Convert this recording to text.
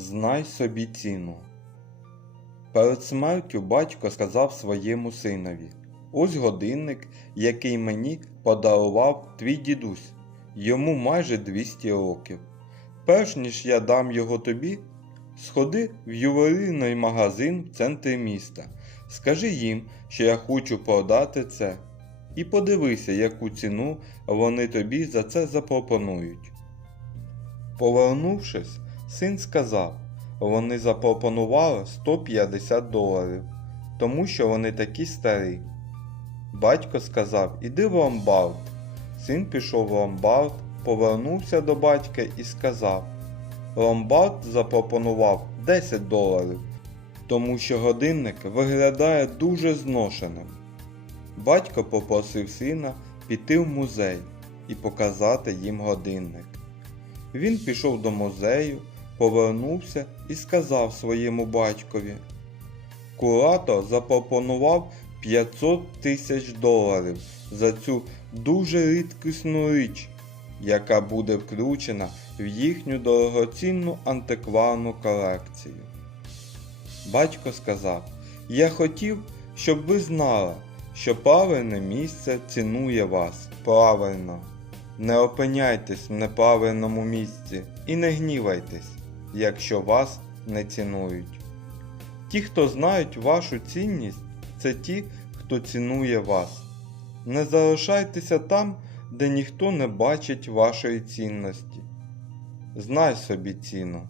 Знай собі ціну. Перед смертю батько сказав своєму синові: Ось годинник, який мені подарував твій дідусь. Йому майже 200 років. Перш ніж я дам його тобі, сходи в ювелірний магазин в центрі міста. Скажи їм, що я хочу продати це. І подивися, яку ціну вони тобі за це запропонують. Повернувшись, син сказав, вони запропонували 150 доларів, тому що вони такі старі. Батько сказав, іди в ломбард. Син пішов в ломбард, повернувся до батька і сказав, ломбард запропонував 10 доларів, тому що годинник виглядає дуже зношеним. Батько попросив сина піти в музей і показати їм годинник. Він пішов до музею, повернувся і сказав своєму батькові. Куратор запропонував 500 тисяч доларів за цю дуже рідкісну річ, яка буде включена в їхню дорогоцінну антикварну колекцію. Батько сказав: Я хотів, щоб ви знали, що правильне місце цінує вас правильно. Не опиняйтесь в неправильному місці і не гнівайтесь, якщо вас не цінують. Ті, хто знають вашу цінність, це ті, хто цінує вас. Не залишайтеся там, де ніхто не бачить вашої цінності. Знай собі ціну.